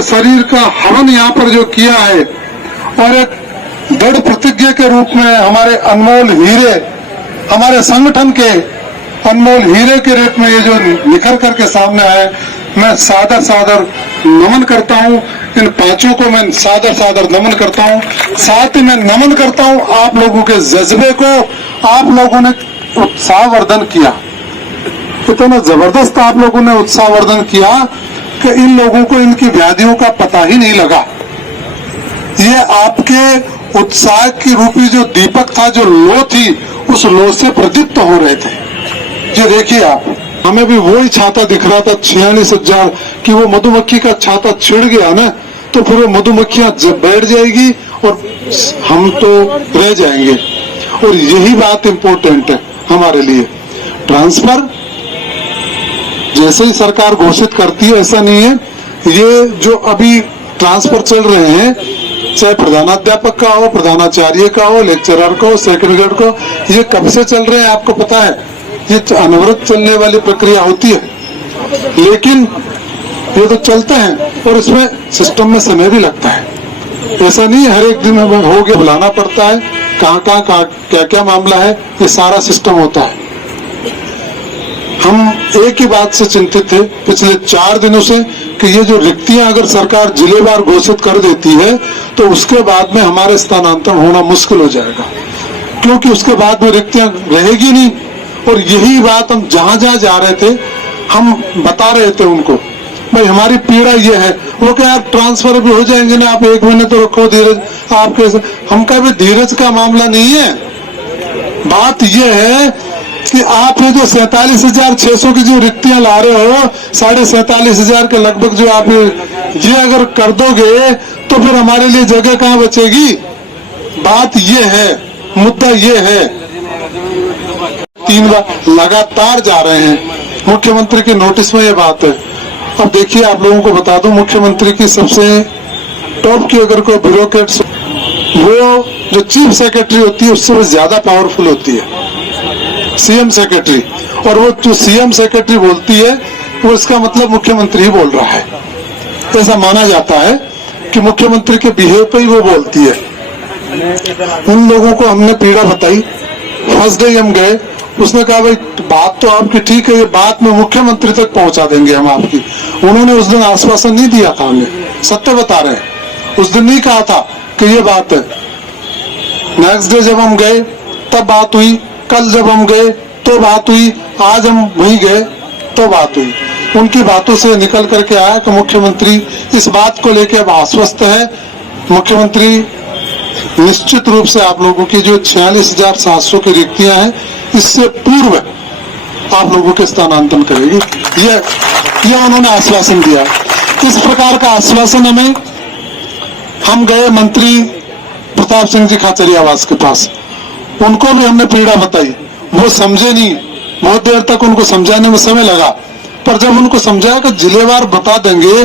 अपने शरीर का हवन यहाँ पर जो किया है और एक दृढ़ प्रतिज्ञा के रूप में हमारे अनमोल हीरे, हमारे संगठन के अनमोल हीरे के रूप में ये जो निखर करके सामने आए, मैं सादर सादर नमन करता हूँ। इन पांचों को मैं सादर सादर नमन करता हूँ। साथ ही मैं नमन करता हूँ आप लोगों के जज्बे को। आप लोगों ने उत्साहवर्धन किया, इतना जबरदस्त आप लोगों ने उत्साहवर्धन किया कि इन लोगों को इनकी व्याधियों का पता ही नहीं लगा। ये आपके उत्साह की रूपी जो दीपक था, जो लो थी, उस लो से प्रदीप्त हो रहे थे। ये देखिए आप, हमें भी वही छाता दिख रहा था 46,000 कि वो मधुमक्खी का छाता छिड़ गया ना, तो फिर वो मधुमक्खियां बैठ जाएगी और हम तो रह जाएंगे। और यही बात इम्पोर्टेंट है हमारे लिए। ट्रांसफर जैसे ही सरकार घोषित करती है, ऐसा नहीं है। ये जो अभी ट्रांसफर चल रहे हैं, चाहे प्रधानाध्यापक का हो, प्रधानाचार्य का हो, लेक्चरर का हो, सेकंड ग्रेड को, ये कब से चल रहे हैं आपको पता है? ये अनवरत चलने वाली प्रक्रिया होती है, लेकिन ये तो चलते हैं और इसमें सिस्टम में समय भी लगता है। ऐसा नहीं है हर एक दिन में हो गया, बुलाना पड़ता है, कहाँ क्या क्या मामला है, ये सारा सिस्टम होता है। हम एक ही बात से चिंतित थे पिछले 4 दिनों से कि ये जो रिक्तियां अगर सरकार जिलेवार घोषित कर देती है तो उसके बाद में हमारे स्थानांतरण होना मुश्किल हो जाएगा, क्योंकि उसके बाद में रिक्तियां रहेगी नहीं। और यही बात हम जहां जहां जा रहे थे हम बता रहे थे उनको, भाई हमारी पीड़ा ये है। वो क्या आप ट्रांसफर भी हो जाएंगे ना, आप 1 महीने तो रखो धीरज। आपके हमका भी धीरज का मामला नहीं है। बात ये है कि आप ये जो 47,600 की जो रिक्तियां ला रहे हो, 47,500 के लगभग जो आप ये अगर कर दोगे तो फिर हमारे लिए जगह कहाँ बचेगी? बात ये है, मुद्दा ये है। 3 बार लगातार जा रहे हैं, मुख्यमंत्री के नोटिस में ये बात है। अब देखिए, आप लोगों को बता दूं, मुख्यमंत्री की सबसे टॉप की अगर कोई ब्यूरोक्रेट्स, वो जो चीफ सेक्रेटरी होती है उससे ज्यादा पावरफुल होती है सीएम सेक्रेटरी। और वो जो सीएम सेक्रेटरी बोलती है वो इसका मतलब मुख्यमंत्री ही बोल रहा है। ऐसा माना जाता है कि मुख्यमंत्री के बिहेव पे ही वो बोलती है। उन लोगों को हमने पीड़ा बताई, फर्स्ट डे हम गए, उसने कहा भाई बात तो आपकी ठीक है, ये बात में मुख्यमंत्री तक पहुंचा देंगे हम आपकी। उन्होंने उस दिन आश्वासन नहीं दिया था, हमें सत्य बता रहे हैं, उस दिन नहीं कहा था कि ये बात है। नेक्स्ट डे जब हम गए तब बात हुई, कल जब हम गए तो बात हुई, आज हम वहीं गए तो बात हुई। उनकी बातों से निकल करके आया कि मुख्यमंत्री इस बात को लेकर अब आश्वस्त है। मुख्यमंत्री निश्चित रूप से आप लोगों की जो 46,700 की रिक्तियां हैं, इससे पूर्व आप लोगों के स्थानांतरण करेगी, ये उन्होंने आश्वासन दिया। इस प्रकार का आश्वासन हमें, हम गए मंत्री प्रताप सिंह जी खाचरियावास के पास, उनको भी हमने पीड़ा बताई, वो समझे नहीं। बहुत देर तक उनको समझाने में समय लगा, पर जब उनको समझाया कि जिलेवार बता देंगे,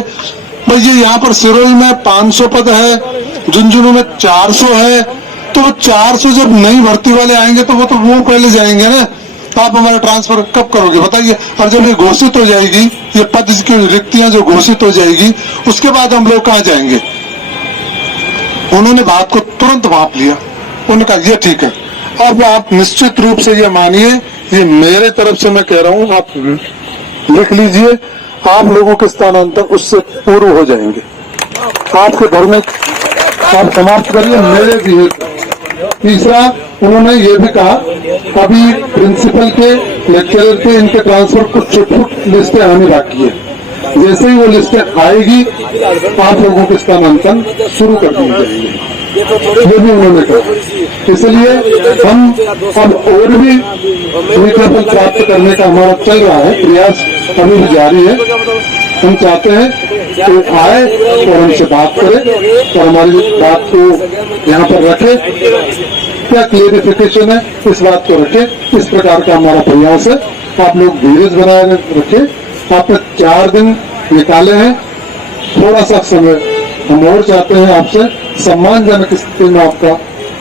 भाई ये यहाँ पर सिरोही में 500 पद है, झुंझुनू में 400 है, तो वो 400 जब नई भर्ती वाले आएंगे तो वो पहले जाएंगे ना। आप हमारा ट्रांसफर कब करोगे बताइए? और जब ये घोषित हो जाएगी, ये पद की रिक्तियां जो घोषित हो जाएगी, उसके बाद हम लोग कहाँ जाएंगे? उन्होंने बात को तुरंत भांप लिया, उन्होंने कहा ये ठीक है। अब आप निश्चित रूप से ये मानिए, ये मेरे तरफ से मैं कह रहा हूँ, आप लिख लीजिए, आप लोगों के स्थानांतरण उससे पूर्व हो जाएंगे। आपके घर में आप समाप्त करिए, मेरे भी। तीसरा, उन्होंने ये भी कहा अभी प्रिंसिपल के, लेक्चरर के, इनके ट्रांसफर कुछ छुट लिस्टें आने बाकी है। जैसे ही वो लिस्टें आएगी आप लोगों के स्थानांतरण शुरू कर दिए जाएंगे, ये भी उन्होंने कहा। इसलिए हम अब और भी मीठा फल प्राप्त करने का हमारा चल रहा है, प्रयास अभी भी जारी है। हम चाहते हैं कि आए और हमसे बात करे और हमारी बात को यहाँ पर रखे, क्या क्लियरिफिकेशन है इस बात को रखे। इस प्रकार का हमारा प्रयास है। आप लोग धीरज बनाए रखे। आपने 4 दिन निकाले हैं, थोड़ा सा समय हम और चाहते हैं आपसे, सम्मानजनक स्थिति में आपका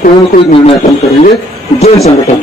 कोई निर्णय करेंगे। जय संगठन।